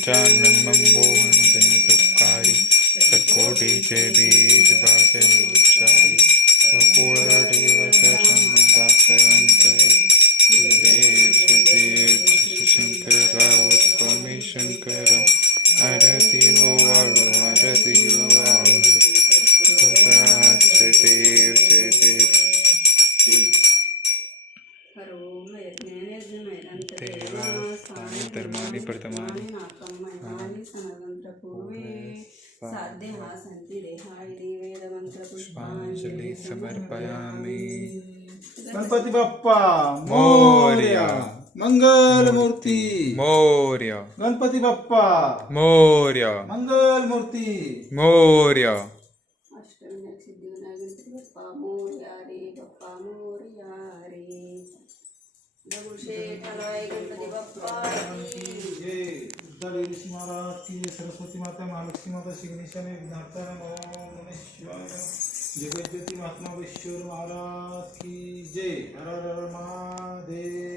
पंचानन मोहन जन्मतुकारी सत्कोटीचे बीज बाजे उच्चारी सकुळदेव दासवंतरी देव शंकरराव स्वामी शंकर आरती हो वाळू आरती हो वाळू देव जय देव देवा स्थानी धर्मानी प्रथमानी पुष्पांजलि समर्पयामि. गणपती बाप्पा मोरया. मंगल मूर्ती मोरया. गणपती बाप्पा मोरया. मंगल मूर्ती मोरया. अष्टविनायक सिद्धिविनायक गणपती बाप्पा मोरया रे बाप्पा मोरया रे. दगडूशेठ हलवाई गणपती बाप्पा की जय. देवी ऋषी महाराज की जय. सरस्वती माता महालक्ष्मी माता शिग्नेशाने विघ्नहर्ता नमः शिवाय. जगज्योती महात्मा विश्वर महाराज की जय. हर हर महादेव.